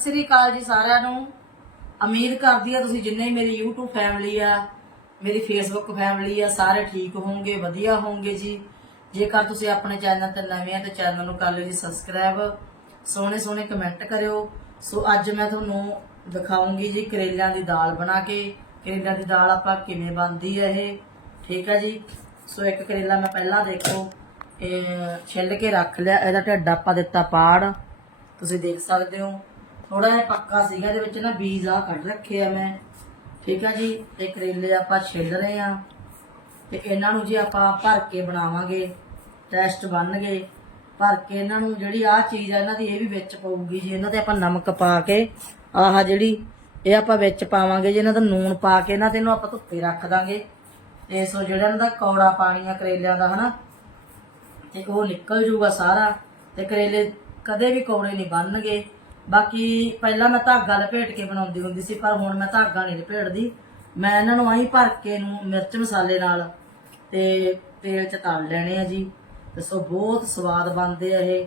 ਸ੍ਰੀ ਅਕਾਲ ਜੀ ਸਾਰਿਆਂ ਨੂੰ। ਉਮੀਦ ਕਰਦੀ ਆ ਤੁਸੀਂ ਜਿੰਨੇ ਮੇਰੀ YouTube ਫੈਮਿਲੀ ਆ, ਮੇਰੀ Facebook ਫੈਮਿਲੀ ਆ, ਸਾਰੇ ਠੀਕ ਹੋਵੋਗੇ ਵਧੀਆ ਹੋਵੋਗੇ ਜੀ। ਜੇਕਰ ਤੁਸੀਂ ਆਪਣੇ ਚੈਨਲ ਤੇ ਨਵੇਂ ਆ ਤਾਂ ਚੈਨਲ ਨੂੰ ਕਰ ਲਿਓ ਜੀ ਸਬਸਕ੍ਰਾਈਬ ਸੋਹਣੇ ਸੋਹਣੇ ਕਮੈਂਟ ਕਰਿਓ। ਸੋ ਅੱਜ ਮੈਂ ਤੁਹਾਨੂੰ ਦਿਖਾਉਂਗੀ ਜੀ ਕਰੇਲਿਆਂ ਦੀ ਦਾਲ ਬਣਾ ਕੇ। ਕਰੇਲਿਆਂ ਦੀ ਦਾਲ ਆਪਾਂ ਕਿਵੇਂ ਬਣਦੀ ਹੈ ਇਹ। ਠੀਕ ਆ ਜੀ? ਸੋ ਇੱਕ ਕਰੇਲਾ ਮੈਂ ਪਹਿਲਾਂ ਦੇਖੋ, ਇਹ ਛਿੱਲ ਕੇ ਰੱਖ ਲਿਆ। ਇਹਦਾ ਢਿੱਡ ਆਪਾਂ ਦਿੱਤਾ ਪਾੜ। ਤੁਸੀਂ ਦੇਖ ਸਕਦੇ ਹੋ। ਥੋੜਾ ਜਿਹਾ ਪੱਕਾ ਸੀਗਾ, ਇਹਦੇ ਵਿੱਚ ਨਾ ਬੀਜ ਆ ਕੱਢ ਰੱਖੇ ਆ ਮੈਂ। ਠੀਕ ਆ ਜੀ? ਤੇ ਕਰੇਲੇ ਆਪਾਂ ਛਿੱਲ ਰਹੇ ਆ। ਤੇ ਇਹਨਾਂ ਨੂੰ ਜੇ ਆਪਾਂ ਭਰ ਕੇ ਬਣਾਵਾਂਗੇ, ਟੈਸਟ ਬਣਨਗੇ, ਭਰ ਕੇ ਇਹਨਾਂ ਨੂੰ ਜਿਹੜੀ ਆਹ ਚੀਜ਼ ਆ, ਇਹਨਾਂ ਦੀ ਇਹ ਵੀ ਵਿੱਚ ਪਊਗੀ ਜੀ। ਇਹਨਾਂ ਤੇ ਆਪਾਂ ਨਮਕ ਪਾ ਕੇ ਆਹ ਜਿਹੜੀ ਇਹ ਆਪਾਂ ਵਿੱਚ ਪਾਵਾਂਗੇ, ਜੀ ਇਹਨਾਂ ਦਾ ਨੂਣ ਪਾ ਕੇ ਇਹਨਾਂ ਤੇ ਇਹਨੂੰ ਆਪਾਂ ਧੁੱਪੇ ਰੱਖ ਦਾਂਗੇ। ਤੇ ਸੋ ਜਿਹੜਾ ਇਹਨਾਂ ਦਾ ਕੌੜਾ ਪਾਣੀ ਆ ਕਰੇਲਿਆਂ ਦਾ, ਹਨਾ? ਤੇ ਉਹ ਨਿਕਲ ਜੂਗਾ ਸਾਰਾ। ਤੇ ਕਰੇਲੇ ਕਦੇ ਵੀ ਕੌੜੇ ਨਹੀਂ ਬਣਨਗੇ। ਬਾਕੀ ਪਹਿਲਾਂ ਮੈਂ ਧਾਗਾ ਲਪੇਟ ਕੇ ਬਣਾਉਂਦੀ ਹੁੰਦੀ ਸੀ, ਪਰ ਹੁਣ ਮੈਂ ਧਾਗਾ ਨਹੀਂ ਲਪੇਟਦੀ। ਮੈਂ ਇਹਨਾਂ ਨੂੰ ਆਹੀ ਭਰ ਕੇ ਨੂੰ ਮਿਰਚ ਮਸਾਲੇ ਨਾਲ ਤੇ ਤੇਲ ਚ ਤਲ ਲੈਣੇ ਆ ਜੀ। ਤੇ ਸੋ ਬਹੁਤ ਸਵਾਦ ਬਣਦੇ ਆ ਇਹ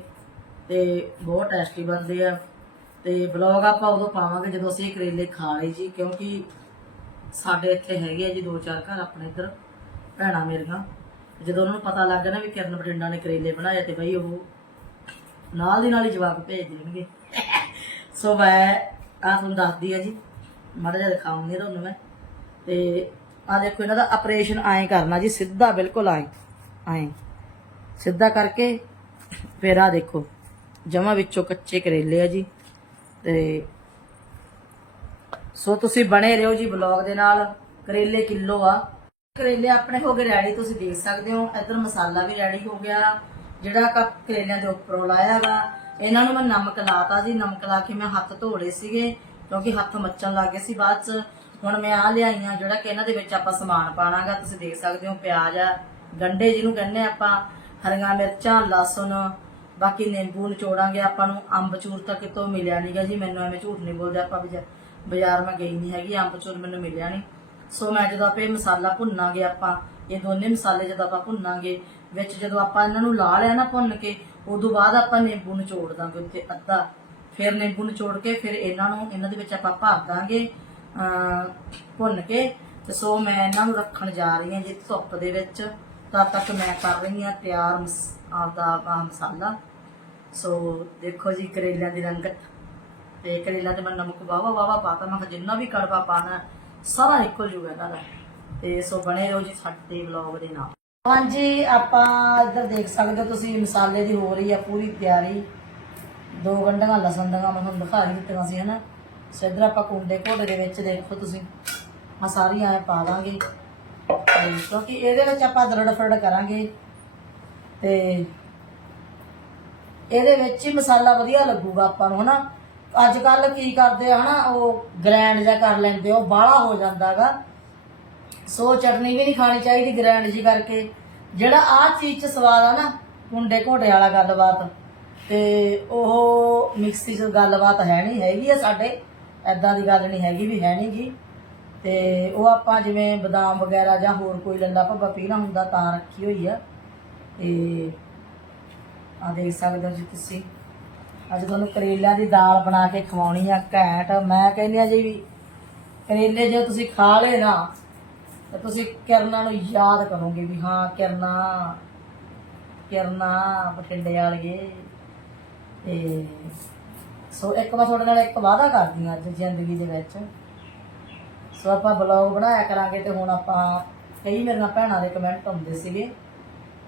ਤੇ ਬਹੁਤ ਟੇਸਟੀ ਬਣਦੇ ਆ। ਤੇ ਬਲੌਗ ਆਪਾਂ ਉਦੋਂ ਪਾਵਾਂਗੇ ਜਦੋਂ ਅਸੀਂ ਇਹ ਕਰੇਲੇ ਖਾ ਲਈ ਜੀ, ਕਿਉਂਕਿ ਸਾਡੇ ਇੱਥੇ ਹੈਗੇ ਆ ਜੀ ਦੋ ਚਾਰ ਘਰ ਆਪਣੇ ਇੱਧਰ, ਭੈਣਾਂ ਮੇਰੀਆਂ। ਜਦੋਂ ਉਹਨਾਂ ਨੂੰ ਪਤਾ ਲੱਗ ਗਿਆ ਨਾ ਵੀ ਕਿਰਨ ਬਟਿੰਡਾ ਨੇ ਕਰੇਲੇ ਬਣਾਏ ਤੇ ਬਈ ਉਹ ਨਾਲ ਦੀ ਨਾਲ ਹੀ ਜਵਾਬ ਭੇਜ ਦੇਣਗੇ। ਸੋ ਮੈਂ ਆ ਤੁਹਾਨੂੰ ਦੱਸਦੀ ਆ ਜੀ। ਮਾੜਾ ਜਿਹਾ ਦਿਖਾਉਂਗੀ ਤੁਹਾਨੂੰ ਮੈਂ। ਤੇ ਆ ਦੇਖੋ, ਇਹਨਾਂ ਦਾ ਆਪਰੇਸ਼ਨ ਐਂ ਕਰਨਾ ਜੀ, ਸਿੱਧਾ ਬਿਲਕੁਲ ਐਂ ਐਂ। ਸਿੱਧਾ ਕਰਕੇ ਫਿਰ ਆ ਦੇਖੋ, ਜਮਾ ਵਿੱਚੋਂ ਕੱਚੇ ਕਰੇਲੇ ਆ ਜੀ। ਤੇ ਸੋ, ਤੁਸੀਂ ਬਣੇ ਰਹੋ ਜੀ ਬਲੌਗ ਦੇ ਨਾਲ। ਕਰੇਲੇ ਕਿਲੋ ਆ। ਕਰੇਲੇ ਆਪਣੇ ਹੋ ਗਏ ਰੈਡੀ ਤੁਸੀਂ ਦੇਖ ਸਕਦੇ ਹੋ। ਇੱਧਰ ਮਸਾਲਾ ਵੀ ਰੈਡੀ ਹੋ ਗਿਆ। ਜਿਹੜਾ ਕਰੇਲਿਆਂ ਦੇ ਉੱਪਰੋਂ ਲਾਇਆਗਾ ਇਹਨਾਂ ਨੂੰ ਮੈਂ ਨਮਕ ਲਾਤਾ ਜੀ, ਨਮਕ ਲਾ ਕੇ ਮੈਂ ਹੱਥ ਧੋਲੇ ਸੀਗੇ, ਕਿਉਂਕਿ ਹੱਥ ਮੱਚਣ ਗਏ ਸੀ ਬਾਅਦ ਚ। ਹੁਣ ਮੈਂ ਆ ਲਿਆਈਆਂ, ਜਿਹੜਾ ਕਿ ਇਹਨਾਂ ਦੇ ਵਿੱਚ ਆਪਾਂ ਸਮਾਨ ਪਾਣਾਗਾ, ਤੁਸੀਂ ਦੇਖ ਸਕਦੇ ਹੋ ਪਿਆਜ਼ ਆ ਗੰਡੇ ਜਿਹਨੂੰ ਕਹਿੰਦੇ ਆਪਾਂ, ਹਰੀਆਂ ਮਿਰਚਾਂ, ਲਸਣ, ਬਾਕੀ ਨਿੰਬੂ ਨਿਚੋੜਾਂਗੇ ਆਪਾਂ ਨੂੰ, ਅੰਬ ਚੂਰ ਤਾਂ ਕਿਤੋਂ ਮਿਲਿਆ ਨਹੀਂਗਾ ਜੀ, ਮੈਨੂੰ ਐਵੇਂ ਝੂਠ ਨਹੀਂ ਬੋਲਦੇ ਆਪਾਂ ਬਾਜ਼ਾਰ ਮੈਂ ਗਈ ਨਹੀਂ ਹੈਗੀ, ਅੰਬ ਚੂਰ ਮੈਨੂੰ ਮਿਲਿਆ ਨਹੀਂ ਸੋ ਮੈਂ ਜਦੋਂ ਆਪੇ ਮਸਾਲਾ ਭੁੰਨਾਂਗੇ ਆਪਾਂ, ਇਹ ਦੋਨੇ ਮਸਾਲੇ ਜਦੋਂ ਆਪਾਂ ਭੁੰਨਾਂਗੇ, ਵਿੱਚ ਜਦੋਂ ਆਪਾਂ ਇਹਨਾਂ ਨੂੰ ਲਾ ਲਿਆ ਨਾ ਭੁੰਨ ਕੇ ਉਦੋਂ ਬਾਅਦ ਆਪਾਂ ਨਿੰਬੂ ਨਿਚੋੜ ਦਾਂਗੇ ਉੱਤੇ ਅੱਧਾ। ਫਿਰ ਨਿੰਬੂ ਨਿਚੋੜ ਕੇ ਫਿਰ ਇਹਨਾਂ ਨੂੰ, ਇਹਨਾਂ ਦੇ ਵਿੱਚ ਆਪਾਂ ਭਰ ਦਾਂਗੇ ਭੁੰਨ ਕੇ। ਤੇ ਸੋ ਮੈਂ ਇਹਨਾਂ ਨੂੰ ਰੱਖਣ ਜਾ ਰਹੀ ਹਾਂ ਜੀ ਧੁੱਪ ਦੇ ਵਿੱਚ। ਤਦ ਤੱਕ ਮੈਂ ਕਰ ਰਹੀ ਹਾਂ ਤਿਆਰ ਆਪਦਾ ਆਹ ਮਸਾਲਾ। ਸੋ ਦੇਖੋ ਜੀ ਕਰੇਲਿਆਂ ਦੀ ਰੰਗਤ ਤੇ ਕਰੇਲਾ ਤੇ ਮੈਂ ਨਮਕ ਵਾਵਾ ਵਾਵਾ ਪਾਤਾ। ਮੈਂ ਜਿੰਨਾ ਵੀ ਕੜਵਾ ਪਾਣਾ ਸਾਰਾ ਨਿਕਲ ਜੂਗਾ ਇਹਨਾਂ ਦਾ। ਤੇ ਸੋ ਬਣੇ ਰਹੋ ਜੀ ਸਾਡੇ ਵਲੌਗ ਦੇ ਨਾਲ। ਹਾਂਜੀ, ਆਪਾਂ ਇੱਧਰ ਦੇਖ ਸਕਦੇ ਹੋ, ਤੁਸੀਂ ਮਸਾਲੇ ਦੀ ਹੋ ਰਹੀ ਆ, ਪੂਰੀ ਤਿਆਰੀ। ਦੋ ਗੰਢਾਂ, ਲਸਣ ਦੀਆਂ, ਮੈਂ ਤੁਹਾਨੂੰ ਦਿਖਾ ਰਹੀ ਦਿੱਤੀਆਂ ਸੀ, ਹਨਾ। ਸੋ ਇੱਧਰ ਆਪਾਂ ਕੁੰਡੇ ਘੋੜੇ ਦੇ ਵਿੱਚ ਦੇਖੋ ਤੁਸੀਂ। ਆ ਸਾਰੀਆਂ ਐ ਪਾ ਦਾਂਗੇ। ਕਿਉਂਕਿ ਇਹਦੇ ਵਿੱਚ ਆਪਾਂ ਦਰੜ ਫਰੜ ਕਰਾਂਗੇ। ਤੇ ਇਹਦੇ ਵਿੱਚ ਹੀ ਮਸਾਲਾ ਵਧੀਆ ਲੱਗੂਗਾ ਆਪਾਂ ਨੂੰ, ਹਨਾ। ਅੱਜ ਕੱਲ ਕੀ ਕਰਦੇ ਆ, ਹਨਾ, ਉਹ ਗ੍ਰੈਂਡ ਜਿਹਾ ਕਰ ਲੈਂਦੇ, ਉਹ ਬਾਹਲਾ ਹੋ ਜਾਂਦਾਗਾ। ਸੋ ਚਟਨੀ ਵੀ ਨਹੀਂ ਖਾਣੀ ਚਾਹੀਦੀ ਗ੍ਰੈਂਡ ਜੀ ਕਰਕੇ। ਜਿਹੜਾ ਆ ਚੀਜ਼ ਚ ਸਵਾਦ ਆ ਨਾ ਕੁੰਡੇ ਘੋਟੇ ਵਾਲਾ ਗੱਲਬਾਤ। ਤੇ ਉਹ ਮਿਕਸੀ ਚ ਗੱਲਬਾਤ ਹੈ ਨਹੀਂ, ਹੈਗੀ ਆ ਸਾਡੇ। ਐਦਾਂ ਦੀ ਗੱਲ ਨਹੀਂ ਹੈਗੀ ਵੀ ਹੈ ਨਹੀਂਗੀ। ਤੇ ਉਹ ਆਪਾਂ ਜਿਵੇਂ ਬਦਾਮ ਵਗੈਰਾ ਜਾਂ ਹੋਰ ਕੋਈ ਲੰਦਾ ਭੱਬਾ ਪੀਣਾ ਹੁੰਦਾ ਤਾਂ ਰੱਖੀ ਹੋਈ ਆ। ਤੇ ਆ ਦੇਖ ਸਕਦੇ ਹੋ ਜੀ ਤੁਸੀਂ। ਅੱਜ ਤੁਹਾਨੂੰ ਕਰੇਲਿਆਂ ਦੀ ਦਾਲ ਬਣਾ ਕੇ ਖਵਾਉਣੀ ਆ ਘੈਂਟ। ਮੈਂ ਕਹਿੰਦੀ ਆ ਜੀ ਕਰੇਲੇ ਜੇ ਤੁਸੀਂ ਖਾ ਲਏ ਨਾ ਤਾਂ ਤੁਸੀਂ ਕਿਰਨਾ ਨੂੰ ਯਾਦ ਕਰੋਗੇ ਵੀ ਹਾਂ, ਕਿਰਨਾ ਕਿਰਨਾ ਬਠਿੰਡੇ ਵਾਲੀਏ। ਤੇ ਸੋ ਇੱਕ ਵਾਰ ਤੁਹਾਡੇ ਨਾਲ ਇੱਕ ਵਾਅਦਾ ਕਰਦੀ ਹਾਂ ਅੱਜ ਜ਼ਿੰਦਗੀ ਦੇ ਵਿੱਚ। ਸੋ ਆਪਾਂ ਬਲੌਗ ਬਣਾਇਆ ਕਰਾਂਗੇ ਤੇ ਹੁਣ ਆਪਾਂ ਕਈ ਮੇਰੇ ਨਾਲ ਭੈਣਾਂ ਦੇ ਕਮੈਂਟ ਆਉਂਦੇ ਸੀਗੇ।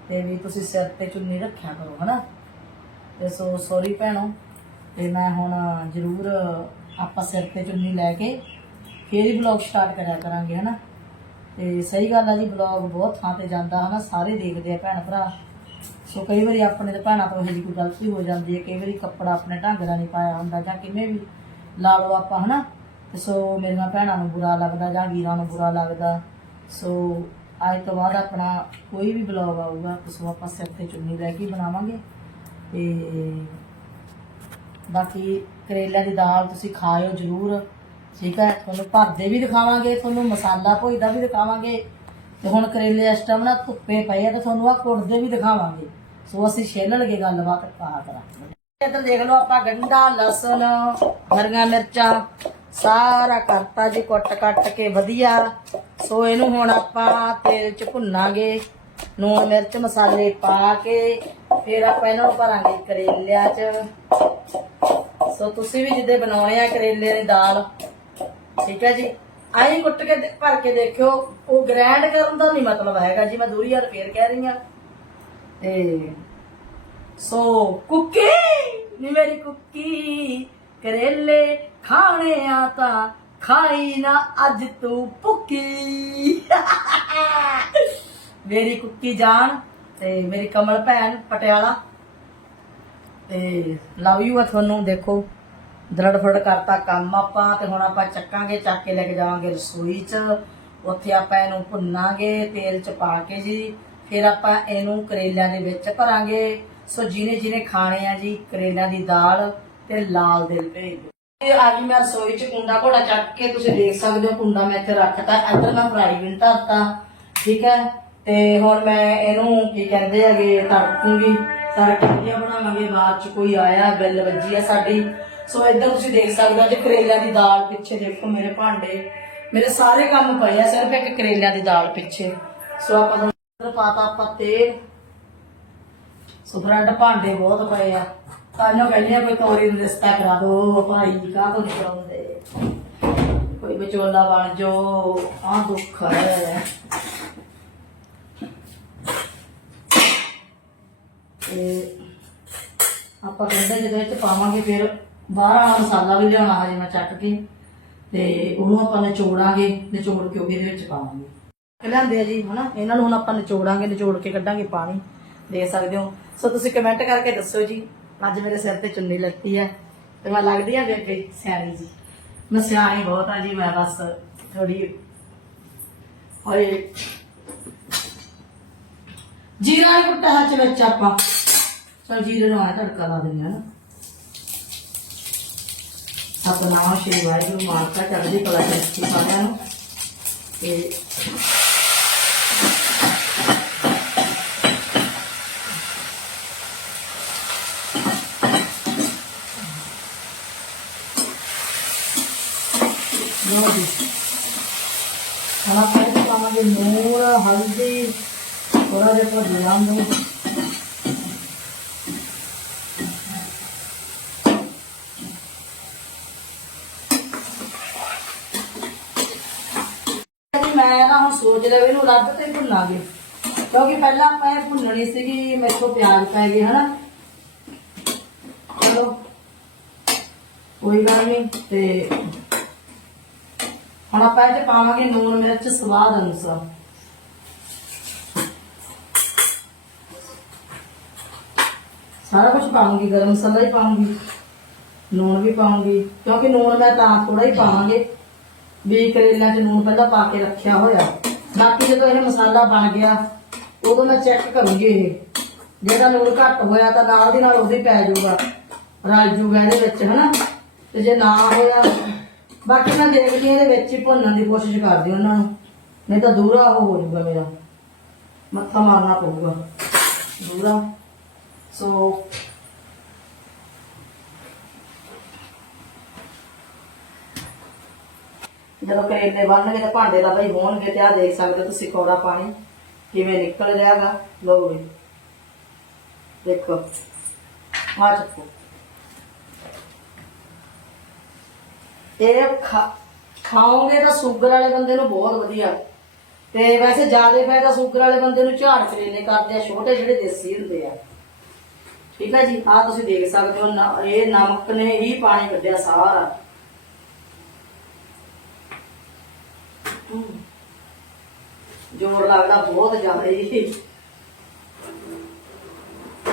ਤੇ ਵੀ ਤੁਸੀਂ ਸਿਰ ਤੇ ਚੁੰਨੀ ਰੱਖਿਆ ਕਰੋ, ਹਨਾ? ਤੇ ਸੋ ਸੌਰੀ ਭੈਣੋ, ਤੇ ਮੈਂ ਹੁਣ ਜ਼ਰੂਰ ਆਪਾਂ ਸਿਰ ਤੇ ਚੁੰਨੀ ਲੈ ਕੇ ਫੇਰ ਹੀ ਬਲੌਗ ਸਟਾਰਟ ਕਰਿਆ ਕਰਾਂਗੇ, ਹਨਾ? ਤੇ ਸਹੀ ਗੱਲ ਆ ਜੀ ਬਲੌਗ ਬਹੁਤ ਥਾਂ ਤੇ ਜਾਂਦਾ, ਹਨਾ, ਸਾਰੇ ਦੇਖਦੇ ਆ ਭੈਣ ਭਰਾ। ਸੋ ਕਈ ਵਾਰੀ ਆਪਣੇ ਤੇ ਭੈਣਾਂ ਤੋਂ ਇਹੋ ਜਿਹੀ ਕੋਈ ਗਲਤੀ ਹੋ ਜਾਂਦੀ ਹੈ, ਕਈ ਵਾਰੀ ਕੱਪੜਾ ਆਪਣੇ ਢੰਗ ਦਾ ਨਹੀਂ ਪਾਇਆ ਹੁੰਦਾ ਜਾਂ ਕਿਵੇਂ ਵੀ ਲਾ ਲਓ ਆਪਾਂ, ਹਨਾ। ਤੇ ਸੋ ਮੇਰੀਆਂ ਭੈਣਾਂ ਨੂੰ ਬੁਰਾ ਲੱਗਦਾ ਜਾਂ ਵੀਰਾਂ ਨੂੰ ਬੁਰਾ ਲੱਗਦਾ। ਸੋ ਅੱਜ ਤੋਂ ਬਾਅਦ ਆਪਣਾ ਕੋਈ ਵੀ ਬਲੌਗ ਆਊਗਾ ਤੇ ਸੋ ਆਪਾਂ ਸਿਰ ਤੇ ਚੁੰਨੀ ਲੈ ਕੇ ਬਣਾਵਾਂਗੇ। ਤੇ ਬਾਕੀ ਕਰੇਲਿਆਂ ਦੀ ਦਾਲ ਤੁਸੀਂ ਖਾਇਓ ਜ਼ਰੂਰ। ਠੀਕ ਹੈ, ਤੁਹਾਨੂੰ ਭਰਦੇ ਵੀ ਦਿਖਾਵਾਂਗੇ, ਤੁਹਾਨੂੰ ਮਸਾਲਾ ਭੋਜਦਾ ਵੀ ਦਿਖਾਵਾਂਗੇ। ਤੇ ਹੁਣ ਕਰੇਲੇ ਇਸ ਟਾਈਮ ਨਾ ਧੁੱਪੇ ਪਏ ਆ, ਤੇ ਤੁਹਾਨੂੰ ਆ ਕੁੜਦੇ ਵੀ ਦਿਖਾਵਾਂਗੇ। ਸੋ ਅਸੀਂ ਛੇਲਣ ਲਗੇ ਗੱਲਬਾਤ ਕਰਾ ਕਰਾਂਗੇ ਇੱਧਰ ਦੇਖ ਲਓ ਆਪਾਂ ਗੰਡਾ ਲਸਣ, ਹਰੀਆਂ ਮਿਰਚਾਂ, ਸਾਰਾ ਕਰਤਾ ਜੀ ਕੁੱਟ ਕੱਟ ਕੇ, ਵਧੀਆ। ਸੋ ਇਹਨੂੰ ਹੁਣ ਆਪਾਂ ਤੇਲ ਚ ਭੁੰਨਾਂਗੇ, ਨੂਣ ਮਿਰਚ ਮਸਾਲੇ ਪਾ ਕੇ, ਫਿਰ ਆਪਾਂ ਇਹਨਾਂ ਨੂੰ ਭਰਾਂਗੇ ਕਰੇਲਿਆਂ ਚ। ਸੋ ਤੁਸੀਂ ਵੀ ਜਿੱਦੇ ਬਣਾਉਣੇ ਆ ਕਰੇਲੇ ਦੀ ਦਾਲ ਠੀਕ ਹੈ ਜੀ? ਆਈ ਕੁੱਟ ਕੇ ਦੇ- ਭਰ ਕੇ ਦੇਖਿਓ, ਉਹ ਗ੍ਰੈਂਡ ਕਰਨ ਦਾ ਨਹੀਂ ਮਤਲਬ ਹੈਗਾ ਜੀ, ਮੈਂ ਦੂਰੀ ਯਾਰ ਫੇਰ ਕਹਿ ਰਹੀ ਹਾਂ। ਤੇ ਸੋ ਕੁੱਕੀ, ਨੀ ਮੇਰੀ ਕੁੱਕੀ, ਕਰੇਲੇ ਖਾਣੇ ਆ ਤਾਂ ਖਾਈ ਨਾ ਅੱਜ ਤੂੰ ਭੁੱਕੀ। ਮੇਰੀ ਕੁੱਕੀ ਜਾਨ ਤੇ ਮੇਰੀ ਕਮਲ ਭੈਣ ਪਟਿਆਲਾ। ਤੇ ਲਵ ਯੂ ਆ ਤੁਹਾਨੂੰ, ਦੇਖੋ। ਦਰੜਫੜ ਕਰਤਾ ਕੰਮ ਆਪਾਂ ਤੇ ਹੁਣ ਆਪਾਂ ਚੱਕਾਂਗੇ, ਚੱਕ ਕੇ ਲੈ ਕੇ ਜਾਵਾਂਗੇ ਰਸੋਈ 'ਚ। ਉੱਥੇ ਆਪਾਂ ਇਹਨੂੰ ਭੁੰਨਾਂਗੇ, ਤੇਲ 'ਚ ਪਾ ਕੇ ਜੀ। ਫਿਰ ਆਪਾਂ ਇਹਨੂੰ ਕਰੇਲਿਆਂ ਦੇ ਵਿੱਚ ਭਰਾਂਗੇ। ਸੋ ਜਿਹਨੇ ਜਿਹਨੇ ਖਾਣੇ ਆ ਜੀ, ਕਰੇਲਿਆਂ ਦੀ ਦਾਲ ਤੇ ਲਾਲ ਦਿਲ ਭੇਜ ਦਿਓ। ਮੈਂ ਰਸੋਈ 'ਚ ਕੁੰਡਾ ਘੋੜਾ ਚੱਕ ਕੇ, ਤੁਸੀਂ ਦੇਖ ਸਕਦੇ ਹੋ ਕੁੰਡਾ ਮੈਂ ਇੱਥੇ ਰੱਖਤਾ। ਇੱਧਰ ਮੈਂ ਫਰਾਈ ਬਿਨ ਧਰਤਾ, ਠੀਕ ਹੈ? ਤੇ ਹੁਣ ਮੈਂ ਇਹਨੂੰ ਕੀ ਕਹਿੰਦੇ ਹੈਗੇ, ਤੜਕੂਗੀ। ਤੜਕਾ ਵਧੀਆ ਬਣਾਵਾਂਗੇ, ਬਾਅਦ 'ਚ ਕੋਈ ਆਇਆ, ਬੈਲ ਵੱਜੀ ਆ ਸਾਡੀ। ਸੋ ਇੱਧਰ ਤੁਸੀਂ ਦੇਖ ਸਕਦੇ ਹੋ ਜੇ ਕਰੇਲਿਆਂ ਦੀ ਦਾਲ ਪਿੱਛੇ ਦੇਖੋ ਮੇਰੇ ਭਾਂਡੇ। ਮੇਰੇ ਸਾਰੇ ਕੰਮ ਪਏ ਆ, ਸਿਰਫ ਇੱਕ ਕਰੇਲਿਆਂ ਦੀ ਦਾਲ ਪਿੱਛੇ। ਸੋ ਆਪਾਂ ਪਾਤਾ ਆਪਾਂ ਤੇਲ। ਸੋ ਫਰੰਟ ਭਾਂਡੇ ਬਹੁਤ ਪਏ ਆ। ਤਾਂਿਓ ਕਹਿੰਦੇ ਆ ਕੋਈ ਤੋਰੀ ਨੂੰ ਰਿਸ਼ਤਾ ਕਰਾ ਦੋ, ਭਾਈ ਕਾਹ ਤੋਂ ਕਰਾਉਂਦੇ? ਕੋਈ ਵਿਚੋਲਾ ਬਣ ਜੋ ਆ ਦੁੱਖ ਹੈ ਤੇ ਆਪਾਂ ਕਹਿੰਦੇ ਜਦੋਂ ਇਹ ਚ ਪਾਵਾਂਗੇ ਫਿਰ ਬਾਹਰ ਵਾਲਾ ਮਸਾਲਾ ਵੀ ਲਿਆਉਣਾ ਹਜੇ ਮੈਂ ਚੱਕ ਕੇ, ਤੇ ਉਹਨੂੰ ਆਪਾਂ ਨਿਚੋੜਾਂਗੇ, ਨਿਚੋੜ ਕੇ ਉਹਦੇ ਵਿੱਚ ਪਾਵਾਂਗੇ। ਲਿਆਂਦੇ ਆ ਜੀ, ਹਨਾ? ਇਹਨਾਂ ਨੂੰ ਹੁਣ ਆਪਾਂ ਨਿਚੋੜਾਂਗੇ, ਨਿਚੋੜ ਕੇ ਕੱਢਾਂਗੇ ਪਾਣੀ। ਦੇ ਸਕਦੇ ਹੋ। ਸੋ ਤੁਸੀਂ ਕਮੈਂਟ ਕਰਕੇ ਦੱਸੋ ਜੀ, ਅੱਜ ਮੇਰੇ ਸਿਰ ਤੇ ਚੁੰਨੀ ਲੱਗੀ ਆ ਤੇ ਮੈਂ ਲੱਗਦੀ ਆ ਬੇਬੇ ਸਿਆਣੀ ਜੀ। ਮੈਂ ਸਿਆਣੀ ਬਹੁਤ ਆ ਜੀ, ਮੈਂ ਬਸ ਥੋੜੀ ਓਏ ਜੀਰਾ ਵਾਲਾ ਕੁੱਟਾ ਹੱਥ ਵਿੱਚ ਆਪਾਂ। ਚਲ ਜੀਰੇ ਨੂੰ ਆ ਤੜਕਾ ਲਾ ਦਿੰਦੇ ਆ ਨਾ। ਸਤਨਾਮ ਸ਼੍ਰੀ ਵਾਹਿਗੁਰੂ ਮਾਤਾ ਚੜ੍ਹਦੀ ਕਲਾ ਚ ਰੱਖੀ ਸਾਰਿਆਂ ਨੂੰ ਤੇ ਲਓ ਜੀ ਹੁਣ ਆਪਾਂ ਇਹ 'ਚ ਪਾਵਾਂਗੇ ਨੂਣ ਹਲਦੀ ਥੋੜਾ ਜਿਹਾ ਭੁੱਜ ਲਾਂਗੇ ਜੀ ਮੈਂ ਨਾ ਹੁਣ ਸੋਚ ਲਿਆ ਤੇ ਭੁੰਨਾਂਗੇ ਕਿਉਂਕਿ ਪਹਿਲਾਂ ਆਪਾਂ ਇਹ ਭੁੰਨਣੀ ਸੀਗੀ, ਮੇਰੇ ਕੋਲ ਪਿਆਜ਼ ਪੈ ਗਏ, ਹਨਾ? ਚਲੋ, ਕੋਈ ਗੱਲ ਨਹੀਂ, ਤੇ ਹੁਣ ਆਪਾਂ ਇਹ ਪਾਵਾਂਗੇ ਨੂਣ ਮਿਰਚ ਸਵਾਦ ਅਨੁਸਾਰ। ਸਾਰਾ ਕੁਝ ਪਾਉਂਗੀ ਗਰਮ ਮਸਾਲਾ ਹੀ ਪਾਉਂਗੀ ਨੂਣ ਵੀ ਪਾਉਂਗੀ ਕਿਉਂਕਿ ਨੂਣ ਮੈਂ ਤਾਂ ਥੋੜਾ ਹੀ ਪਾਵਾਂਗੇ। ਵੀ ਕਰੇਲਿਆਂ 'ਚ ਨੂਣ ਪਹਿਲਾਂ ਪਾ ਕੇ ਰੱਖਿਆ ਹੋਇਆ। ਬਾਕੀ ਜਦੋਂ ਇਹ ਮਸਾਲਾ ਬਣ ਗਿਆ, ਉਦੋਂ ਮੈਂ ਚੈੱਕ ਕਰੂੰਗੀ ਇਹ। ਜਿਹੜਾ ਨੂਣ ਘੱਟ ਹੋਇਆ ਤਾਂ ਨਾਲ ਦੀ ਨਾਲ ਉਹਦੇ ਪੈ ਜਾਊਗਾ, ਰਲ ਜੂਗਾ ਇਹਦੇ ਵਿੱਚ, ਹਨਾ? ਤੇ ਜੇ ਨਾ ਹੋਇਆ, ਬਾਕੀ ਮੈਂ ਦੇਖਦੀ ਹਾਂ ਇਹਦੇ ਵਿੱਚ ਹੀ ਭੁੰਨਣ ਦੀ ਕੋਸ਼ਿਸ਼ ਕਰਦੀ ਉਹਨਾਂ ਨੂੰ। ਨਹੀਂ ਤਾਂ ਦੂਰਾ ਉਹ ਹੋ ਜਾਊਗਾ ਮੇਰਾ। ਮੱਥਾ ਮਾਰਨਾ ਪਊਗਾ। ਦੂਰਾ। ਸੋ ਜਦੋਂ ਕਰੇਲੇ ਬਣਨਗੇ ਤਾਂ ਭਾਂਡੇ ਦਾ ਬਈ ਹੋਣਗੇ ਤੇ ਆ ਦੇਖ ਸਕਦੇ ਤੁਸੀਂ ਕੋੜਾ ਪਾਣੀ ਕਿਵੇਂ ਨਿਕਲ ਰਿਹਾਗਾ। ਲਓ ਵੀ ਦੇਖੋ। ਆ ਚੱਕੋ। ਇਹ ਖਾਓਗੇ ਤਾਂ ਸ਼ੂਗਰ ਵਾਲੇ ਬੰਦੇ ਨੂੰ ਬਹੁਤ ਵਧੀਆ। ਤੇ ਵੈਸੇ ਜ਼ਿਆਦਾ ਫਾਇਦਾ ਸ਼ੂਗਰ ਵਾਲੇ ਬੰਦੇ ਨੂੰ ਝਾੜ ਕਰੇਲੇ ਕਰਦੇ ਆ, ਛੋਟੇ ਜਿਹੜੇ ਦੇਸੀ ਹੁੰਦੇ ਆ। ਠੀਕ ਹੈ ਜੀ? ਆ ਤੁਸੀਂ ਦੇਖ ਸਕਦੇ ਹੋ ਇਹ ਨਮਕ ਨੇ ਹੀ ਪਾਣੀ ਕੱਢਿਆ ਸਾਰਾ। ਜੋਰ ਲੱਗਦਾ ਬਹੁਤ ਜ਼ਿਆਦਾ ਹੀ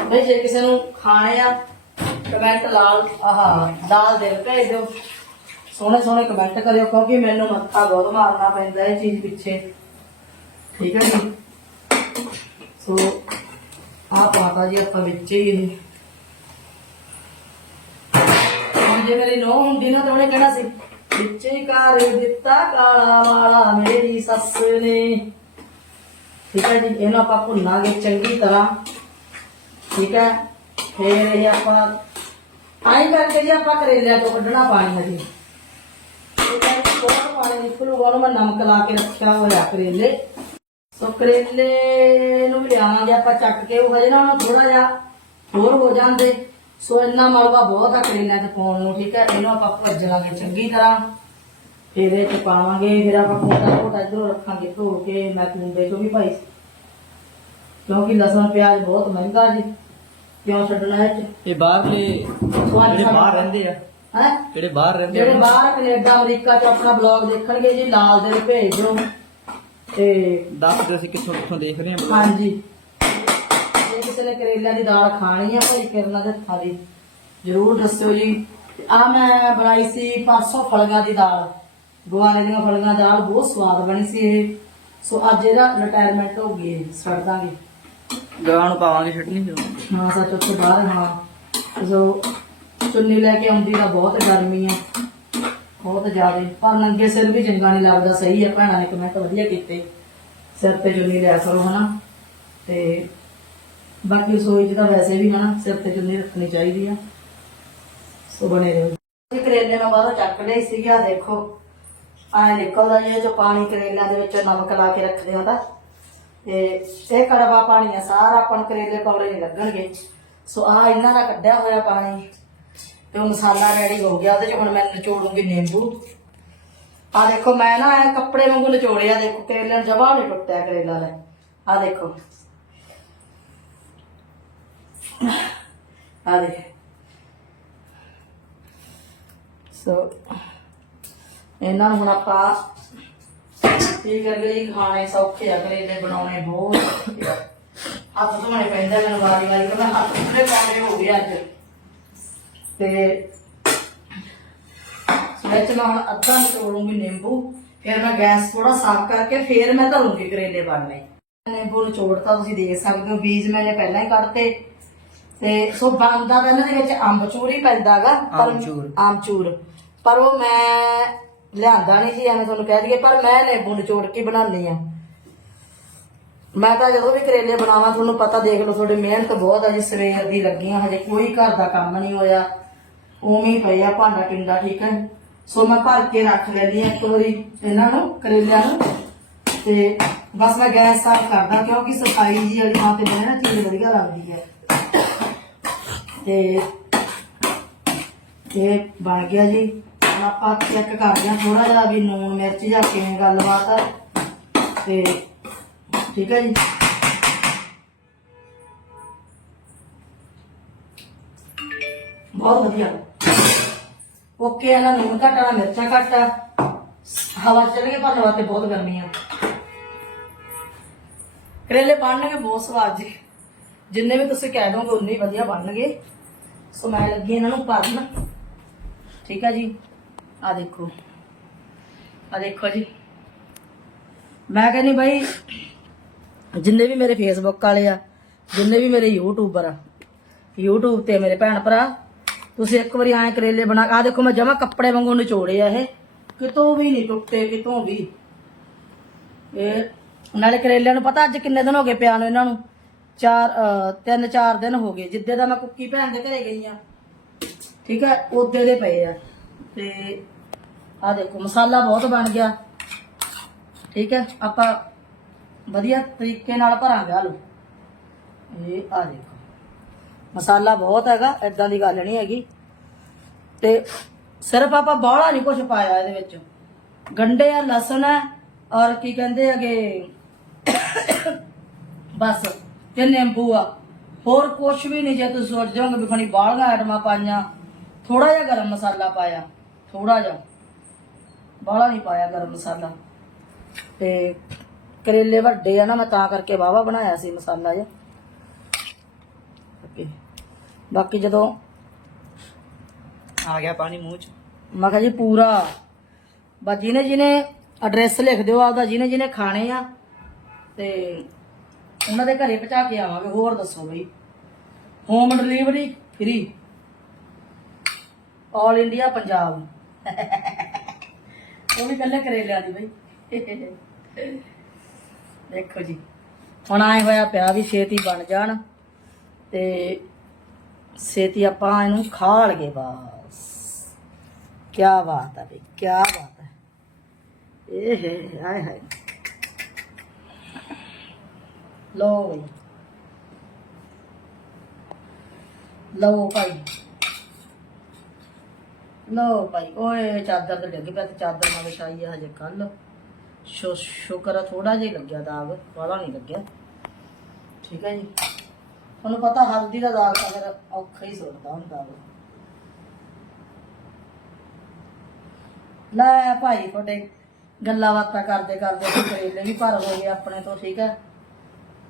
ਬਈ ਜੇ ਕਿਸੇ ਨੂੰ ਖਾਣੇ ਆ ਕਮੈਂਟ ਲਾਲ, ਆਹ, ਦਾਲ ਦੇ ਭੇਜ ਦਿਓ। ਸੋਹਣੇ ਸੋਹਣੇ ਕਮੈਂਟ ਕਰਿਓ, ਕਿਉਂਕਿ ਮੈਨੂੰ ਮੱਥਾ ਬਹੁਤ ਮਾਰਨਾ ਪੈਂਦਾ ਇਹ ਚੀਜ਼ ਪਿੱਛੇ। ਠੀਕ ਹੈ ਜੀ? ਸੋ ਆ ਪਾਤਾ ਜੀ ਆਪਾਂ ਵਿੱਚ ਹੀ ਇਹ। ਜੇ ਮੇਰੀ ਨੋ ਹੁੰਦੀ ਨਾ ਤਾਂ ਉਹਨੇ ਕਹਿਣਾ ਸੀ, ਵਿੱਚ ਹੀ ਕਰ ਦਿੱਤਾ ਕਾਲਾ ਵਾਲਾ, ਮੇਰੀ ਸੱਸ ਨੇ। ਠੀਕ ਹੈ ਜੀ, ਇਹਨੂੰ ਆਪਾਂ ਭੁੰਨਾਂਗੇ ਚੰਗੀ ਤਰ੍ਹਾਂ, ਠੀਕ ਹੈ, ਫੇਰ ਇਹ ਆਪਾਂ ਆਈ ਕਰਕੇ ਜੀ ਆਪਾਂ ਕਰੇਲਿਆਂ ਤੋਂ ਕੱਢਣਾ ਪਾਣੀ ਹਜੇ। ਬਹੁਤ ਪਾਣੀ ਨਿਕਲੂਗਾ, ਉਹਨੂੰ ਮੈਂ ਨਮਕ ਲਾ ਕੇ ਰੱਖਿਆ ਹੋਇਆ ਕਰੇਲੇ। ਸੋ ਕਰੇਲੇ ਨੂੰ ਵੀ ਲਿਆਵਾਂਗੇ ਆਪਾਂ ਚੱਕ ਕੇ, ਉਹ ਹਜੇ ਨਾ ਉਹਨੂੰ ਥੋੜਾ ਜਿਹਾ ਹੋਰ ਹੋ ਜਾਂਦੇ। ਸੋ ਇੰਨਾ ਮਲਵਾ ਬਹੁਤ ਆ ਕਰੇਲਿਆਂ ਤੇ ਪਾਉਣ ਨੂੰ, ਠੀਕ ਹੈ, ਇਹਨੂੰ ਆਪਾਂ ਭੁੱਜ ਲਾਂਗੇ ਚੰਗੀ ਤਰ੍ਹਾਂ। ਫਿਰ ਇਹ ਚ ਪਾਵਾਂਗੇ ਫਿਰ ਆਪਾਂ ਕੋਟਾ ਕੋਟਾ ਇਧਰੋਂ ਰੱਖਾਂਗੇ ਧੋ ਕੇ ਮੈਂ ਕੁੰਡੇ ਚੋਂ ਵੀ ਪਾਈ ਕਿਉਂਕਿ ਲਸਣ ਪਿਆਜ਼ ਬਹੁਤ ਮਹਿੰਗਾ ਜੀ ਕਿਉਂ ਛੱਡਣਾ ਇਹ ਚ? ਇਹ ਬਾਹਰਲੇ ਜਿਹੜੇ ਬਾਹਰ ਰਹਿੰਦੇ ਆ। ਹੈ? ਜਿਹੜੇ ਬਾਹਰ ਰਹਿੰਦੇ ਜਿਹੜੇ ਬਾਹਰ ਕੈਨੇਡਾ ਅਮਰੀਕਾ ਚ ਆਪਣਾ ਬਲੌਗ ਦੇਖਣਗੇ ਜੀ ਲਾਲ ਦਿਲ ਭੇਜ। ਦਿਓ ਤੇ ਦੱਸ ਦਿਓ ਅਸੀਂ ਕਿੱਥੋਂ ਕਿੱਥੋਂ ਦੇਖ ਰਹੇ ਹਾਂ ਹਾਂਜੀ। ਜੇ ਕਿਸੇ ਨੇ ਕਰੇਲਿਆਂ ਦੀ ਦਾਲ ਖਾਣੀ ਆ ਭਾਈ ਕਿਰਨਾ ਦੇ ਹੱਥਾਂ ਦੀ ਜਰੂਰ ਦੱਸਿਓ ਜੀ। ਆ ਮੈਂ ਬਣਾਈ ਸੀ ਪਰਸੋਂ ਫਲੀਆਂ ਦੀ ਦਾਲ। ਗੁਆਰੇ ਦੀਆਂ ਫਲੀਆਂ ਦੀ ਦਾਲ ਬਹੁਤ ਸਵਾਦ ਬਣੀ ਸੀ ਇਹ। ਸੋ ਅੱਜ ਇਹਦਾ ਰਿਟਾਇਰਮੈਂਟ ਹੋ ਗਈ ਹੈ, ਛੱਡ ਦਾਂਗੇ। ਗਾਂ ਨੂੰ ਪਾਵਾਂਗੇ ਛੱਡਣੀ ਜੋ ਹਾਂ ਸੱਚ ਉੱਥੇ ਬਾਹਰ ਹਾਂ। ਸੋ ਚੁੰਨੀ ਲੈ ਕੇ ਆਉਂਦੀ ਤਾਂ ਬਹੁਤ ਗਰਮੀ ਹੈ ਬਹੁਤ ਜ਼ਿਆਦਾ। ਪਰ ਨੰਗੇ ਸਿਰ ਵੀ ਚੰਗਾ ਨਹੀਂ ਲੱਗਦਾ ਸਹੀ ਹੈ ਭੈਣਾਂ ਨੇ ਕਮੈਂਟ ਵਧੀਆ ਕੀਤੇ। ਸਿਰ ਤੇ ਚੁੰਨੀ ਲਿਆ ਕਰੋ ਹਨਾ। ਤੇ ਬਾਕੀ ਰਸੋਈ 'ਚ ਤਾਂ ਵੈਸੇ ਵੀ ਹਨਾ ਸਿਰ ਤੇ ਚੁੰਨੀ ਰੱਖਣੀ ਚਾਹੀਦੀ ਆ। ਸੋ ਬਣੇ ਰਹੋ। ਇਹ ਕਰੇਲੇ ਨਾਲ ਬਾਹਰੋਂ ਚੱਕ ਲਈ ਸੀਗਾ ਦੇਖੋ। ਆਏ ਨਿਕਲਦਾ ਜੇ ਜੋ ਪਾਣੀ ਕਰੇਲਿਆਂ ਦੇ ਵਿੱਚ ਨਮਕ ਲਾ ਕੇ ਰੱਖਦੇ ਹੁੰਦਾ ਤੇ। ਇਹ ਕੜਵਾ ਪਾਣੀ ਆ, ਸਾਰਾ ਆਪਾਂ ਕਰੇਲੇ ਕੌੜੇ ਨਹੀਂ ਲੱਗਣਗੇ। ਸੋ ਆ ਇਹਨਾਂ ਦਾ ਕੱਢਿਆ ਹੋਇਆ ਪਾਣੀ ਤੇ ਉਹ ਮਸਾਲਾ ਰੈਡੀ ਹੋ ਗਿਆ, ਉਹਦੇ ਚ ਹੁਣ ਮੈਂ ਨਿਚੋੜੂੰਗੀ ਨਿੰਬੂ। ਆ ਦੇਖੋ, ਮੈਂ ਨਾ ਇਹ ਕੱਪੜੇ ਵਾਂਗੂ ਨਿਚੋੜਿਆ ਦੇਖੋ ਕਰੇਲੇ ਨੂੰ ਜਮਾ ਨਹੀਂ ਟੁੱਟਿਆ ਕਰੇਲਾ ਲੈ ਆ ਦੇਖੋ। ਆ ਦੇਖ। ਸੋ ਇਹਨਾਂ ਨੂੰ ਹੁਣ ਆਪਾਂ ਕੀ ਕਰੀਏ ਜੀ ਖਾਣੇ ਸੌਖੇ ਆ ਕਰੇਲੇ ਬਣਾਉਣੇ ਬਹੁਤ ਔਖੇ ਆ। ਹੱਥ ਧੋਣੇ ਪੈਂਦਾ ਮੈਨੂੰ ਵਾਰੀ ਵਾਰੀ ਕਿ ਮੈਂ ਹੱਥ ਕਿਹੜੇ ਕਾਲੇ ਹੋ ਗਏ ਅੱਜ ਤੇ ਵਿੱਚ ਮੈਂ ਹੁਣ ਅੱਧਾ ਨਿਚੋੜੂੰਗੀ ਨਿੰਬੂ ਫਿਰ ਮੈਂ ਗੈਸ ਥੋੜਾ ਸਾਫ਼ ਕਰਕੇ ਫਿਰ ਮੈਂ ਧਰੂੰਗੀ ਕਰੇਲੇ ਬਣਨੇ ਨਿੰਬੂ ਨਿਚੋੜਤਾ ਤੁਸੀਂ ਦੇਖ ਸਕਦੇ ਹੋ ਬੀਜ ਮੈਨੇ ਪਹਿਲਾਂ ਹੀ ਕੱਢਤੇ ਤੇ ਸੋ ਬਣਦਾ ਤਾਂ ਇਹਨਾਂ ਦੇ ਵਿੱਚ ਅੰਬ ਚੂਰ ਹੀ ਪੈਂਦਾਗਾ ਆਮਚੂਰ। ਆਮਚੂਰ ਪਰ ਉਹ ਮੈਂ ਲਿਆਂਦਾ ਨਹੀਂ ਜੀ ਐਵੇਂ ਤੁਹਾਨੂੰ ਕਹਿ ਦਈਏ, ਪਰ ਮੈਂ ਨਿੰਬੂ ਨਿਚੋੜ ਕੇ ਬਣਾਉਂਦੀ ਆ ਮੈਂ ਤਾਂ ਜਦੋਂ ਵੀ ਕਰੇਲੇ ਬਣਾਵਾਂ, ਤੁਹਾਨੂੰ ਪਤਾ ਦੇਖ ਲਓ, ਤੁਹਾਡੀ ਮਿਹਨਤ ਬਹੁਤ ਆ ਜੀ, ਸਵੇਰ ਦੀ ਲੱਗੀਆਂ, ਹਜੇ ਕੋਈ ਘਰ ਦਾ ਕੰਮ ਨਹੀਂ ਹੋਇਆ। ਉਵੇਂ ਹੀ ਪਏ ਆ, ਭਾਂਡਾ ਟਿੰਡਾ ਠੀਕ ਹੈ। ਸੋ ਮੈਂ ਭਰ ਕੇ ਰੱਖ ਲੈਂਦੀ ਆ ਇੱਕ ਵਾਰੀ ਇਹਨਾਂ ਨੂੰ, ਕਰੇਲਿਆਂ ਨੂੰ। ਤੇ ਬਸ ਮੈਂ ਗੈਸ ਸਾਫ਼ ਕਰਦਾ, ਕਿਉਂਕਿ ਸਫ਼ਾਈ ਜੀ ਵਾਲੀ ਥਾਂ ਤੇ ਬਣੇ ਨਾ ਚੀਜ਼ ਵਧੀਆ ਲੱਗਦੀ ਹੈ। ਤੇ ਇਹ ਬਣ ਗਿਆ ਜੀ। ਹੁਣ ਆਪਾਂ ਚੈੱਕ ਕਰਦੇ ਹਾਂ ਥੋੜਾ ਜਿਹਾ ਵੀ ਨੂਣ ਮਿਰਚ ਜਾਂ ਕਿਵੇਂ ਗੱਲਬਾਤ ਆ। ਤੇ ਠੀਕ ਹੈ ਜੀ। ਬਹੁਤ ਵਧੀਆ। ਓਕੇ, ਇਹਨਾਂ ਨੂਣ ਘੱਟ ਵਾਲਾ ਮਿਰਚਾਂ ਘੱਟ ਆ। ਹਵਾ ਚੱਲ ਗਈ, ਪਰ ਹਵਾ ਤੇ ਬਹੁਤ ਗਰਮੀ ਆ। ਕਰੇਲੇ ਬਣਨਗੇ, ਬਹੁਤ ਸਵਾਦ ਜੀ। ਜਿੰਨੇ ਵੀ ਤੁਸੀਂ ਕਹਿ ਦੋਗੇ, ਉਨੇ ਹੀ ਵਧੀਆ ਬਣਨਗੇ। ਸੋ ਮੈਂ ਲੱਗੀ ਇਹਨਾਂ ਨੂੰ ਭਰਨ। ਠੀਕ ਹੈ ਜੀ। ਆ ਦੇਖੋ। ਆ ਦੇਖੋ ਜੀ। ਮੈਂ ਕਹਿੰਦੀ ਬਾਈ, ਜਿੰਨੇ ਵੀ ਮੇਰੇ ਫੇਸਬੁੱਕ ਵਾਲੇ ਆ, ਜਿੰਨੇ ਵੀ ਮੇਰੇ ਯੂਟਿਊਬਰ ਆ, YouTube ਤੇ ਮੇਰੇ ਭੈਣ ਭਰਾ, ਤੁਸੀਂ ਇੱਕ ਵਾਰੀ ਐਂ ਕਰੇਲੇ ਬਣਾ, ਆ ਦੇਖੋ ਮੈਂ ਜਮਾ ਕੱਪੜੇ ਵਾਂਗੂ ਨਿਚੋੜੇ ਆ ਇਹ। ਕਿਤੋਂ ਵੀ ਨਹੀਂ ਟੁੱਟੇ, ਕਿਤੋਂ ਵੀ। ਇਹ ਨਾਲੇ ਕਰੇਲਿਆਂ ਨੂੰ ਪਤਾ ਅੱਜ ਕਿੰਨੇ ਦਿਨ ਹੋ ਗਏ ਪਿਆ ਨੂੰ ਇਹਨਾਂ ਨੂੰ? ਚਾਰ ਤਿੰਨ, ਚਾਰ ਦਿਨ ਹੋ ਗਏ। ਜਿੱਦੇ ਦਾ ਮੈਂ ਕੁੱਕੀ ਭੈਣ ਦੇ ਘਰੇ ਗਈ ਆ, ਠੀਕ ਹੈ, ਉਹਦੇ ਦੇ ਪਏ ਆ। ਤੇ ਆ ਦੇਖੋ, ਮਸਾਲਾ ਬਹੁਤ ਬਣ ਗਿਆ। ਠੀਕ ਹੈ, ਆਪਾਂ ਵਧੀਆ ਤਰੀਕੇ ਨਾਲ ਭਰਾਂਗੇ ਆਲੂ। ਇਹ ਆ ਦੇਖੋ, ਮਸਾਲਾ ਬਹੁਤ ਹੈਗਾ ਐਦਾਂ ਦੀ ਗੱਲ ਨਹੀਂ ਹੈਗੀ। ਤੇ ਸਿਰਫ ਆਪਾਂ ਬਾਹਲਾ ਨਹੀਂ ਕੁਝ ਪਾਇਆ ਇਹਦੇ ਵਿੱਚ। ਗੰਡੇ ਆ, ਲਸਣ ਹੈ ਔਰ ਕੀ ਕਹਿੰਦੇ ਹੈਗੇ, ਬਸ, ਤੇ ਨਿੰਬੂ ਆ। ਹੋਰ ਕੁਝ ਵੀ ਨਹੀਂ ਜੇ ਤੁਸੀਂ ਸੋਚ ਜਾਓਗੇ ਵੀ ਖਣੀ ਬਾਹਲੀਆਂ ਆਈਟਮਾਂ ਪਾਈਆਂ ਥੋੜਾ ਜਿਹਾ ਗਰਮ ਮਸਾਲਾ ਪਾਇਆ ਥੋੜਾ ਜਿਹਾ। ਬਾਹਲਾ ਨਹੀਂ ਪਾਇਆ ਗਰਮ ਮਸਾਲਾ। ਤੇ ਕਰੇਲੇ ਵੱਡੇ ਆ ਨਾ ਮੈਂ ਤਾਂ ਕਰਕੇ ਵਾਵਾ ਬਣਾਇਆ ਸੀ ਮਸਾਲਾ ਜਿਹਾ। ਓਕੇ। ਬਾਕੀ ਜਦੋਂ ਆ ਗਿਆ ਪਾਣੀ ਮੂੰਹ ਚ। ਮੈਂ ਕਿਹਾ ਜੀ ਪੂਰਾ। ਬਸ ਜਿਹਨੇ ਜਿਹਨੇ ਐਡਰੈਸ ਲਿਖ ਦਿਓ ਆਪਦਾ ਜਿਹਨੇ ਜਿਹਨੇ ਖਾਣੇ ਆ ਤੇ ਉਹਨਾਂ ਦੇ ਘਰੇ ਪਹੁੰਚਾ ਕੇ ਆਵਾਂਗੇ ਹੋਰ ਦੱਸੋ ਬਈ। Home delivery free all India Punjab. ਉਹ ਵੀ ਕੱਲੇ ਕਰੇਲਿਆਂ ਦੀ ਬਈ। ਦੇਖੋ ਜੀ, ਹੁਣ ਆਏ ਹੋਇਆ ਪਿਆ ਵੀ ਛੇਤੀ ਬਣ ਜਾਣ ਤੇ ਛੇਤੀ ਆਪਾਂ ਇਹਨੂੰ ਖਾ ਲਗੇ ਬਸ। ਕੀ ਬਾਤ ਹੈ ਬਈ ਕੀ ਬਾਤ ਹੈ ਇਹ ਹੈ ਹਾਏ ਹਾਏ। ਲੋ ਬਈ। ਲਓ ਭਾਈ। ਲਓ ਭਾਈ, ਓਏ, ਚਾਦਰ ਤੇ ਡਿੱਗ ਪਿਆ ਤੇ ਚਾਦਰ ਨਾਲ ਵਿਛਾਈ ਆ ਹਜੇ ਕੱਲ ਸ਼ੁਕਰ ਆ ਥੋੜਾ ਜਿਹਾ ਲੱਗਿਆ ਦਾਗ ਵਾਲਾ ਨਹੀਂ ਲੱਗਿਆ। ਠੀਕ ਹੈ ਜੀ? ਤੁਹਾਨੂੰ ਪਤਾ ਹਲਦੀ ਦਾ ਦਾਗ ਤਾਂ ਫਿਰ ਔਖਾ ਹੀ ਸੁੱਟਦਾ ਹੁੰਦਾ ਵਾ। ਲੈ ਭਾਈ ਤੁਹਾਡੇ ਗੱਲਾਂ ਬਾਤਾਂ ਕਰਦੇ ਕਰਦੇ ਕਰੇਲੇ ਵੀ ਭਰ ਹੋ ਗਏ ਆਪਣੇ ਤੋਂ, ਠੀਕ ਹੈ?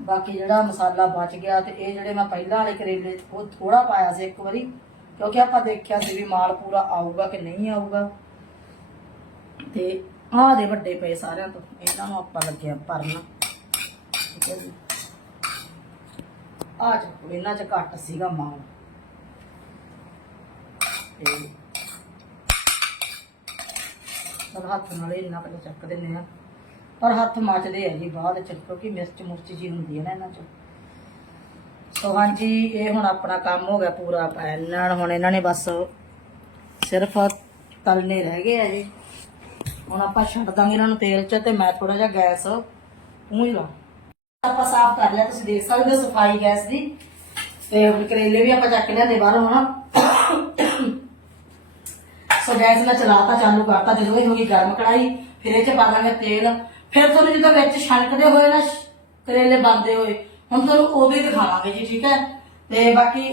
ਬਾਕੀ ਜਿਹੜਾ ਮਸਾਲਾ ਬਚ ਗਿਆ ਤੇ ਇਹ ਜਿਹੜੇ ਮੈਂ ਪਹਿਲਾਂ ਵਾਲੇ ਕਰੇਲੇ, ਉਹ ਥੋੜਾ ਪਾਇਆ ਸੀ ਇੱਕ ਵਾਰੀ। ਕਿਉਂਕਿ ਆਪਾਂ ਦੇਖਿਆ ਸੀ ਵੀ ਮਾਲ ਪੂਰਾ ਆਊਗਾ ਕਿ ਨਹੀਂ ਆਊਗਾ। ਤੇ ਆਹ ਦੇ ਵੱਡੇ ਪਏ ਸਾਰਿਆਂ ਤੋਂ, ਇਹਨਾਂ ਨੂੰ ਆਪਾਂ ਲੱਗਿਆ ਭਰਨਾ ਠੀਕ ਹੈ ਜੀ। ਆ ਚੱਕੋ ਇਹਨਾਂ ਚ ਘੱਟ ਸੀਗਾ ਮਾਲ। ਤੇ ਪਰ ਹੱਥ ਨਾਲ ਹੀ ਇੰਨਾ ਕੁ ਚੱਕ ਦਿੰਨੇ ਆ ਪਰ ਹੱਥ ਮੱਚਦੇ ਆ ਜੀ ਬਾਅਦ ਚ, ਕਿਉਂਕਿ ਮਿਰਚ ਮੁਰਚ ਜੀ ਹੁੰਦੀ ਹੈ ਨਾ ਇਹਨਾਂ ਚ। ਸੋ ਹਾਂਜੀ, ਇਹ ਹੁਣ ਆਪਣਾ ਕੰਮ ਹੋ ਗਿਆ ਪੂਰਾ ਪੈਨਣ ਹੁਣ ਇਹਨਾਂ ਨੇ ਬਸ ਸਿਰਫ ਤਲਨੇ ਰਹਿ ਗਏ ਆ ਜੀ। ਹੁਣ ਆਪਾਂ ਛੱਡ ਦਾਂਗੇ ਇਹਨਾਂ ਨੂੰ ਤੇਲ 'ਚ ਤੇ ਮੈਂ ਥੋੜਾ ਜਿਹਾ ਗੈਸ ਪੂੰਝ ਲਾਂ। ਆਪਾਂ ਸਾਫ਼ ਕਰ ਲਿਆ, ਤੁਸੀਂ ਦੇਖ ਸਕਦੇ ਹੋ ਸਫ਼ਾਈ ਗੈਸ ਦੀ। ਤੇ ਹੁਣ ਕਰੇਲੇ ਵੀ ਆਪਾਂ ਚੱਕ ਲਿਆਂਦੇ ਬਾਹਰੋਂ ਹੁਣ ਸੋ ਗੈਸ ਮੈਂ ਚਲਾਤਾ, ਚਾਲੂ ਕਰਤਾ, ਜਦੋਂ ਇਹ ਹੋ ਗਈ ਗਰਮ ਕੜਾਈ ਫਿਰ ਇਹ ਚ ਪਾ ਦਾਂਗੇ ਤੇਲ। ਫਿਰ ਤੁਹਾਨੂੰ ਜਦੋਂ ਵਿੱਚ ਛਣਕਦੇ ਹੋਏ ਨਾ, ਕਰੇਲੇ ਬਣਦੇ ਹੋਏ ਹੁਣ ਤੁਹਾਨੂੰ ਉਹ ਵੀ ਦਿਖਾਵਾਂਗੇ ਜੀ, ਠੀਕ ਹੈ? ਤੇ ਬਾਕੀ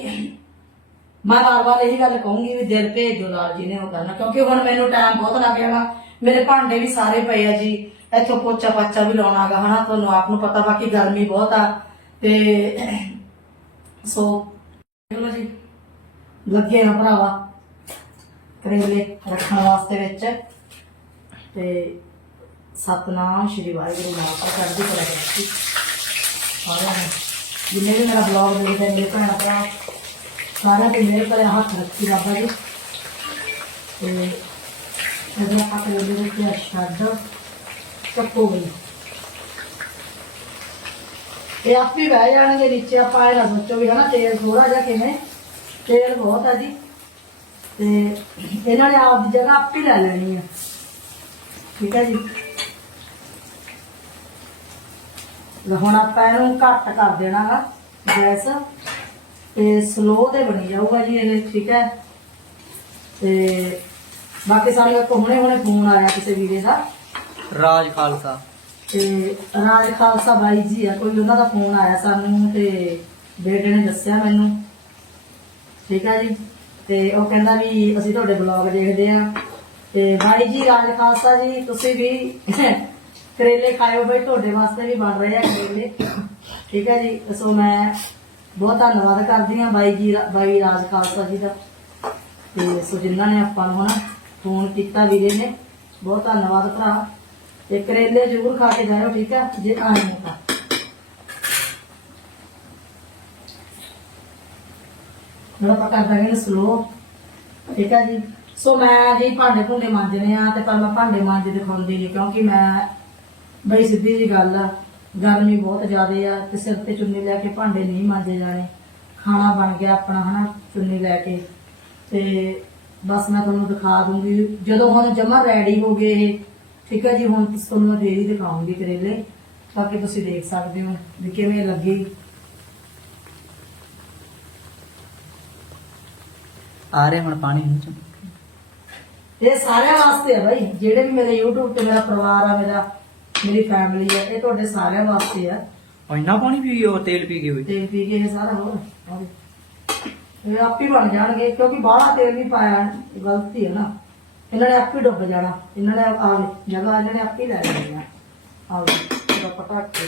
ਮੈਂ ਵਾਰ ਵਾਰ ਇਹੀ ਗੱਲ ਕਹੂੰਗੀ ਵੀ ਦਿਲ ਭੇਜ ਦਿਓ ਲਾਲ ਜੀ ਨੇ ਉਹ ਕਰਨਾ, ਕਿਉਂਕਿ ਹੁਣ ਮੈਨੂੰ ਟਾਈਮ ਬਹੁਤ ਲੱਗ ਜਾਣਾ ਮੇਰੇ ਭਾਂਡੇ ਵੀ ਸਾਰੇ ਪਏ ਆ ਜੀ। ਇੱਥੋਂ ਪੋਚਾ ਪਾਚਾ ਵੀ ਲਾਉਣਾ ਹੈਗਾ ਹਨਾ? ਤੁਹਾਨੂੰ ਆਪ ਨੂੰ ਪਤਾ ਬਾਕੀ ਗਰਮੀ ਬਹੁਤ ਆ। ਤੇ ਸੋ, ਚਲੋ ਜੀ, ਲੱਗੇ ਨਾ ਭਰਾਵਾ ਕਰੇਲੇ ਰੱਖਣ ਵਾਸਤੇ ਵਿੱਚ। ਤੇ ਸਤਨਾਮ ਸ਼੍ਰੀ ਵਾਹਿਗੁਰੂ ਮਾਤਾ ਚੜ੍ਹਦੀ ਕਲਾ ਕਰੀ ਸਾਰਿਆਂ ਨੂੰ ਜਿੰਨੇ ਵੀ ਮੇਰਾ ਬਲੌਗ ਦੇਖਦੇ ਆ, ਭੈਣ ਭਰਾ ਸਾਰਿਆਂ ਤੇ ਮੇਰੇ ਪਰ ਹੱਥ ਰੱਖੀ ਬਾਬਾ ਜੀ। ਤੇ ਜਦੋਂ ਆਪਾਂ ਕਰੇਲੇ ਦੇ ਉੱਤੇ ਛੱਡ ਚੱਕੋ ਗਈ ਇਹ ਆਪੇ ਬਹਿ ਜਾਣਗੇ ਨੀਚੇ ਆਪਾਂ ਇਹ ਨਾ ਸੋਚੋ ਵੀ ਹਨਾ ਤੇਲ ਥੋੜਾ ਜਿਹਾ ਕਿਵੇਂ? ਤੇਲ ਬਹੁਤ ਆ ਜੀ। ਤੇ ਇਹਨਾਂ ਨੇ ਆਪ ਦੀ ਜਗ੍ਹਾ ਆਪੇ ਲੈ ਲੈਣੀ ਆ। ਠੀਕ ਹੈ ਜੀ। ਤੇ ਹੁਣ ਆਪਾਂ ਇਹਨੂੰ ਘੱਟ ਕਰ ਦੇਣਾ ਵਾ ਗੈਸ। ਤੇ ਸਲੋ ਤੇ ਬਣੀ ਜਾਊਗਾ ਜੀ ਇਹ ਠੀਕ ਹੈ? ਤੇ ਬਾਕੀ ਸਾਨੂੰ ਇੱਕ ਹੁਣੇ ਹੁਣੇ ਫੋਨ ਆਇਆ ਕਿਸੇ ਵੀਰੇ ਦਾ। ਰਾਜ ਖਾਲਸਾ। ਤੇ ਰਾਜ ਖਾਲਸਾ ਬਾਈ ਜੀ ਆ ਕੋਈ ਉਹਨਾਂ ਦਾ ਫੋਨ ਆਇਆ ਸਾਨੂੰ ਤੇ ਬੇਟੇ ਨੇ ਦੱਸਿਆ ਮੈਨੂੰ। ਠੀਕ ਆ ਜੀ? ਤੇ ਉਹ ਕਹਿੰਦਾ ਵੀ ਅਸੀਂ ਤੁਹਾਡੇ ਬਲੌਗ ਦੇਖਦੇ ਆ ਤੇ ਬਾਈ ਜੀ ਰਾਜ ਖਾਲਸਾ ਜੀ ਤੁਸੀਂ ਵੀ ਕਰੇਲੇ ਖਾਇਓ ਬਈ, ਤੁਹਾਡੇ ਵਾਸਤੇ ਵੀ ਬਣ ਰਹੇ ਆ ਕਰੇਲੇ। ਠੀਕ ਹੈ ਜੀ, ਸੋ ਮੈਂ ਬਹੁਤ ਧੰਨਵਾਦ ਕਰਦੀ ਆ ਬਾਈ ਜੀ, ਬਾਈ ਰਾਜ ਖਾਲਸਾ ਜੀ ਦਾ। ਤੇ ਸੋ ਜਿਨ੍ਹਾਂ ਨੇ ਆਪਾਂ ਨੂੰ ਹਨਾ ਫੋਨ ਕੀਤਾ ਵੀਰੇ ਨੇ, ਬਹੁਤ ਧੰਨਵਾਦ ਭਰਾ। ਤੇ ਕਰੇਲੇ ਜ਼ਰੂਰ ਖਾ ਕੇ ਜਾਇਓ, ਠੀਕ ਹੈ, ਜੇ ਆਏ ਹੋ ਤਾਂ ਮੇਰਾ ਪਤਾ ਕਰਦਾ ਸਲੋ ਠੀਕ ਹੈ ਜੀ, ਸੋ ਮੈਂ ਜੀ ਭਾਂਡੇ ਭੁੰਡੇ ਮਾਂਜਨੇ ਆ ਤੇ ਪਰ ਮੈਂ ਭਾਂਡੇ ਮਾਂਜ ਦਿਖਾਉਂਦੀ ਨਹੀਂ ਕਿਉਂਕਿ ਮੈਂ ਬਈ ਸਿੱਧੀ ਜੀ ਗੱਲ ਆ। ਗਰਮੀ ਬਹੁਤ ਜ਼ਿਆਦੇ ਆ ਤੇ ਸਿਰ ਤੇ ਚੁੰਨੀ ਲੈ ਕੇ ਭਾਂਡੇ ਨਹੀਂ ਮਾਂਜੇ ਜਾਣੇ। ਖਾਣਾ ਬਣ ਗਿਆ ਆਪਣਾ ਹਨਾ ਚੁੰਨੀ ਲੈ ਕੇ। ਤੇ ਬਸ ਮੈਂ ਤੁਹਾਨੂੰ ਦਿਖਾ ਦੂੰਗੀ ਜਦੋਂ ਹੁਣ ਜਮਾ ਰੈਡੀ ਹੋ ਗਏ ਇਹ ਠੀਕ ਹੈ ਜੀ ਹੁਣ ਤੁਹਾਨੂੰ ਮੈਂ ਫੇਰ ਹੀ ਦਿਖਾਉਂਗੀ ਕਰੇਲੇ ਤਾਂ ਕਿ ਤੁਸੀਂ ਦੇਖ ਸਕਦੇ ਹੋ ਵੀ ਕਿਵੇਂ ਲੱਗੀ। ਆ ਰਹੇ ਹੁਣ ਪਾਣੀ ਚੋਂ ਇਹ ਸਾਰਿਆਂ ਵਾਸਤੇ ਆ ਭਾਈ ਜਿਹੜੇ ਵੀ ਮੇਰੇ YouTube ਤੇ ਮੇਰਾ ਪਰਿਵਾਰ ਆ ਮੇਰਾ ਮੇਰੀ ਫੈਮਿਲੀ ਆ ਇਹ ਤੁਹਾਡੇ ਸਾਰਿਆਂ ਵਾਸਤੇ ਆ। ਇੰਨਾ ਪਾਣੀ ਪੀ ਉਹ ਤੇਲ ਪੀ ਹੋਏ। ਤੇਲ ਪੀ ਕੇ ਇਹ ਸਾਰਾ ਹੋਰ ਦੇਖੋ। ਇਹ ਆਪੇ ਬਣ ਜਾਣਗੇ ਕਿਉਂਕਿ ਬਾਹਲਾ ਤੇਲ ਨਹੀਂ ਪਾਇਆ ਇਹ ਗਲਤੀ ਹੈ ਨਾ। ਇਹਨਾਂ ਨੇ ਆਪੇ ਡੁੱਬ ਜਾਣਾ। ਇਹਨਾਂ ਨੇ ਆ ਜਗ੍ਹਾ ਇਹਨਾਂ ਨੇ ਆਪੇ ਲੈ ਲੈਣੀ ਆ। ਪਤਾ ਪਟਾਕੇ।